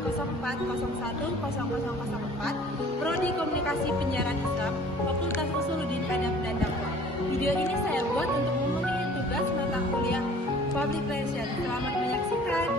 04010004, Prodi Komunikasi Penyiaran Islam, Fakultas Usuluddin Adab dan Dakwah. Video ini saya buat untuk memenuhi tugas mata kuliah Public Relations. Selamat menyaksikan.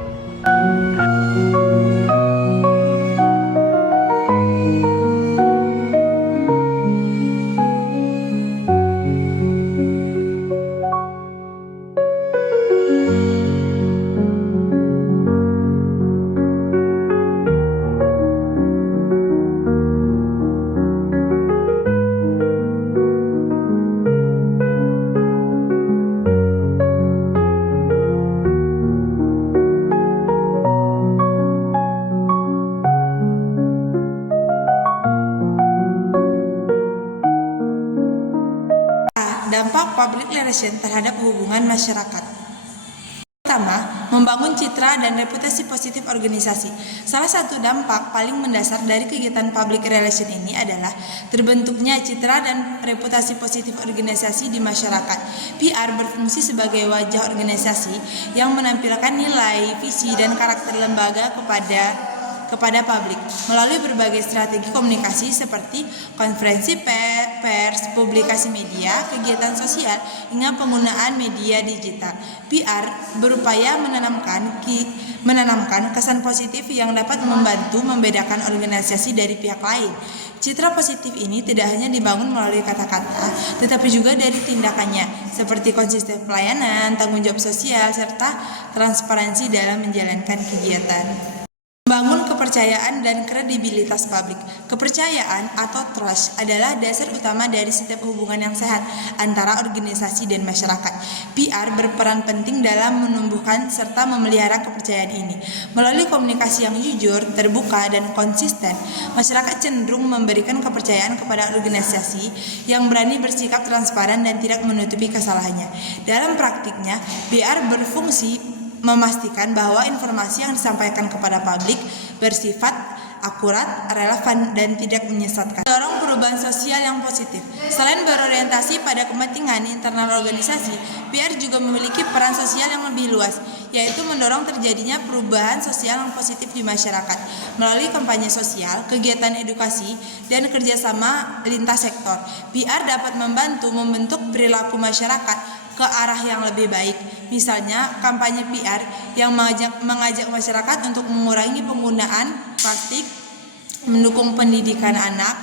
Dampak public relation terhadap hubungan masyarakat. Pertama, membangun citra dan reputasi positif organisasi. Salah satu dampak paling mendasar dari kegiatan public relation ini adalah terbentuknya citra dan reputasi positif organisasi di masyarakat. PR berfungsi sebagai wajah organisasi yang menampilkan nilai, visi, dan karakter lembaga kepada publik melalui berbagai strategi komunikasi seperti konferensi pers, publikasi media, kegiatan sosial, hingga penggunaan media digital. PR berupaya menanamkan kesan positif yang dapat membantu membedakan organisasi dari pihak lain. Citra positif ini tidak hanya dibangun melalui kata-kata, tetapi juga dari tindakannya, seperti konsisten pelayanan, tanggung jawab sosial, serta transparansi dalam menjalankan kegiatan. Membangun kepercayaan dan kredibilitas publik. Kepercayaan atau trust adalah dasar utama dari setiap hubungan yang sehat antara organisasi dan masyarakat. PR berperan penting dalam menumbuhkan serta memelihara kepercayaan ini. Melalui komunikasi yang jujur, terbuka, dan konsisten, masyarakat cenderung memberikan kepercayaan kepada organisasi yang berani bersikap transparan dan tidak menutupi kesalahannya. Dalam praktiknya, PR berfungsi memastikan bahwa informasi yang disampaikan kepada publik bersifat akurat, relevan, dan tidak menyesatkan. Mendorong perubahan sosial yang positif. Selain berorientasi pada kepentingan internal organisasi, PR juga memiliki peran sosial yang lebih luas, yaitu mendorong terjadinya perubahan sosial yang positif di masyarakat melalui kampanye sosial, kegiatan edukasi, dan kerjasama lintas sektor. PR dapat membantu membentuk perilaku masyarakat ke arah yang lebih baik. Misalnya, kampanye PR yang mengajak masyarakat untuk mengurangi penggunaan plastik, mendukung pendidikan anak,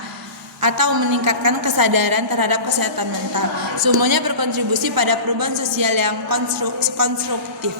atau meningkatkan kesadaran terhadap kesehatan mental. Semuanya berkontribusi pada perubahan sosial yang konstruktif.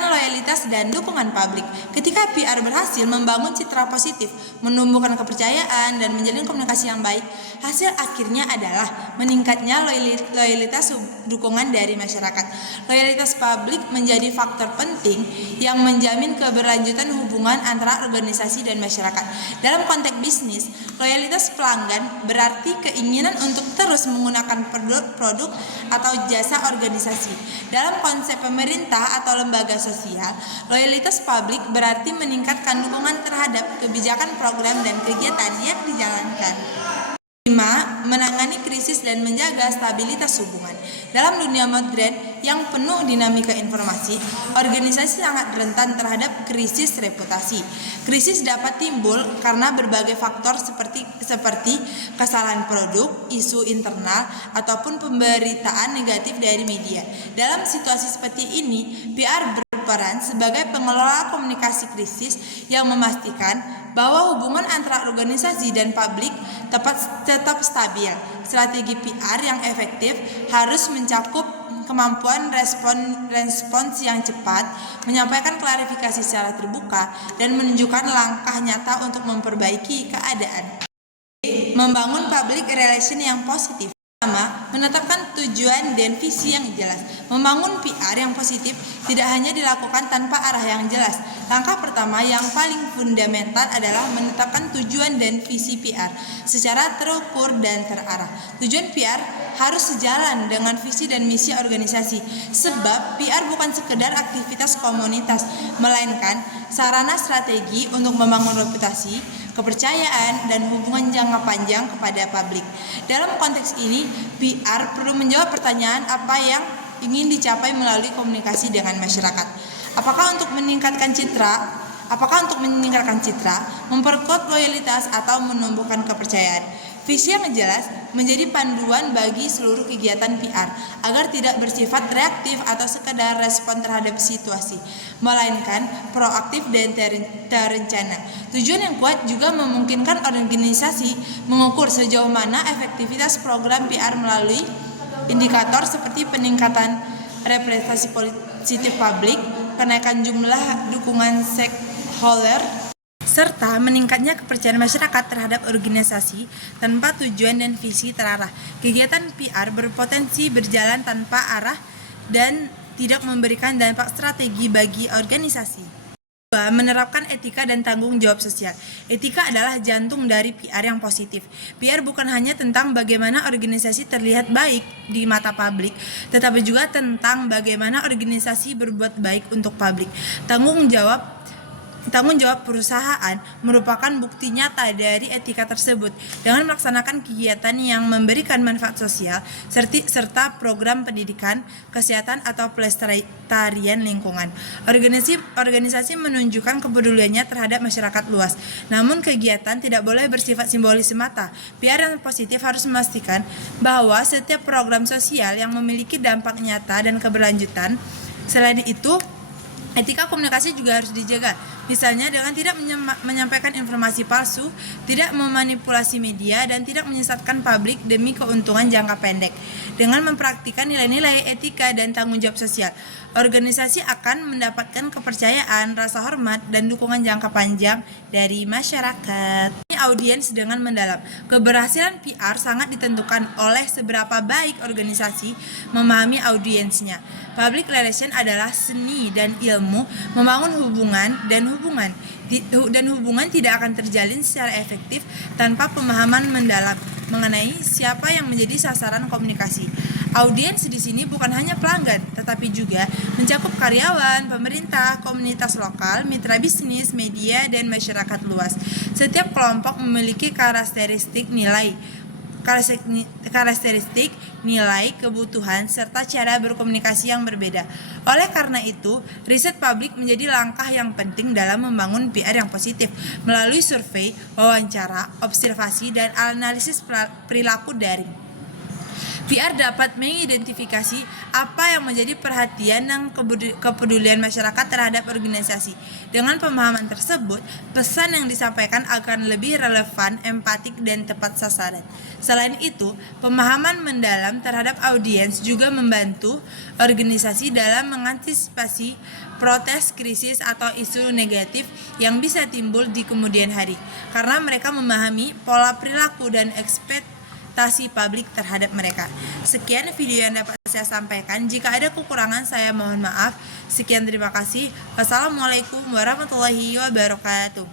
Loyalitas dan dukungan publik. Ketika PR berhasil membangun citra positif, menumbuhkan kepercayaan, dan menjalin komunikasi yang baik, hasil akhirnya adalah meningkatnya loyalitas dukungan dari masyarakat. Loyalitas publik menjadi faktor penting yang menjamin keberlanjutan hubungan antara organisasi dan masyarakat. Dalam konteks bisnis, loyalitas pelanggan berarti keinginan untuk terus menggunakan produk atau jasa organisasi. Dalam konsep pemerintah atau lembaga sosial, loyalitas publik berarti meningkatkan dukungan terhadap kebijakan, program, dan kegiatan yang dijalankan. 5. Menangani krisis dan menjaga stabilitas hubungan. Dalam dunia modern yang penuh dinamika informasi, organisasi sangat rentan terhadap krisis reputasi. Krisis dapat timbul karena berbagai faktor seperti kesalahan produk, isu internal, ataupun pemberitaan negatif dari media. Dalam situasi seperti ini, PR berperan sebagai pengelola komunikasi krisis yang memastikan bahwa hubungan antara organisasi dan publik tetap stabil. Strategi PR yang efektif harus mencakup kemampuan respons yang cepat, menyampaikan klarifikasi secara terbuka, dan menunjukkan langkah nyata untuk memperbaiki keadaan. Membangun public relation yang positif. Pertama, menetapkan tujuan dan visi yang jelas. Membangun PR yang positif tidak hanya dilakukan tanpa arah yang jelas. Langkah pertama yang paling fundamental adalah menetapkan tujuan dan visi PR secara terukur dan terarah. Tujuan PR harus sejalan dengan visi dan misi organisasi, sebab PR bukan sekedar aktivitas komunitas, melainkan sarana strategi untuk membangun reputasi, kepercayaan, dan hubungan jangka panjang kepada publik. Dalam konteks ini, PR perlu menjawab pertanyaan apa yang ingin dicapai melalui komunikasi dengan masyarakat. Apakah untuk meningkatkan citra Apakah untuk meningkatkan citra, memperkuat loyalitas, atau menumbuhkan kepercayaan? Visi yang jelas menjadi panduan bagi seluruh kegiatan PR agar tidak bersifat reaktif atau sekedar respon terhadap situasi, melainkan proaktif dan terencana. Tujuan yang kuat juga memungkinkan organisasi mengukur sejauh mana efektivitas program PR melalui indikator seperti peningkatan representasi positif publik, kenaikan jumlah dukungan stakeholder, serta meningkatnya kepercayaan masyarakat terhadap organisasi tanpa tujuan dan visi terarah. Kegiatan PR berpotensi berjalan tanpa arah dan tidak memberikan dampak strategi bagi organisasi. 2. Menerapkan etika dan tanggung jawab sosial. Etika adalah jantung dari PR yang positif. PR bukan hanya tentang bagaimana organisasi terlihat baik di mata publik, tetapi juga tentang bagaimana organisasi berbuat baik untuk publik. Tanggung jawab perusahaan merupakan bukti nyata dari etika tersebut dengan melaksanakan kegiatan yang memberikan manfaat sosial serta program pendidikan, kesehatan, atau pelestarian lingkungan. Organisasi menunjukkan kepeduliannya terhadap masyarakat luas. Namun kegiatan tidak boleh bersifat simbolis semata. PR yang positif harus memastikan bahwa setiap program sosial yang memiliki dampak nyata dan keberlanjutan. Selain itu, etika komunikasi juga harus dijaga, misalnya dengan tidak menyampaikan informasi palsu, tidak memanipulasi media, dan tidak menyesatkan publik demi keuntungan jangka pendek. Dengan mempraktikkan nilai-nilai etika dan tanggung jawab sosial, organisasi akan mendapatkan kepercayaan, rasa hormat, dan dukungan jangka panjang dari masyarakat. Audiens dengan mendalam. Keberhasilan PR sangat ditentukan oleh seberapa baik organisasi memahami audiensnya. Public relation adalah seni dan ilmu membangun hubungan dan hubungan tidak akan terjalin secara efektif tanpa pemahaman mendalam mengenai siapa yang menjadi sasaran komunikasi. Audiens di sini bukan hanya pelanggan, tetapi juga mencakup karyawan, pemerintah, komunitas lokal, mitra bisnis, media, dan masyarakat luas. Setiap kelompok memiliki karakteristik nilai, kebutuhan, serta cara berkomunikasi yang berbeda. Oleh karena itu, riset publik menjadi langkah yang penting dalam membangun PR yang positif melalui survei, wawancara, observasi, dan analisis perilaku daring. PR dapat mengidentifikasi apa yang menjadi perhatian dan kepedulian masyarakat terhadap organisasi. Dengan pemahaman tersebut, pesan yang disampaikan akan lebih relevan, empatik, dan tepat sasaran. Selain itu, pemahaman mendalam terhadap audiens juga membantu organisasi dalam mengantisipasi protes, krisis, atau isu negatif yang bisa timbul di kemudian hari, karena mereka memahami pola perilaku dan ekspektasi publik terhadap mereka. Sekian video yang dapat saya sampaikan. Jika ada kekurangan, saya mohon maaf. Sekian, terima kasih. Wassalamualaikum warahmatullahi wabarakatuh.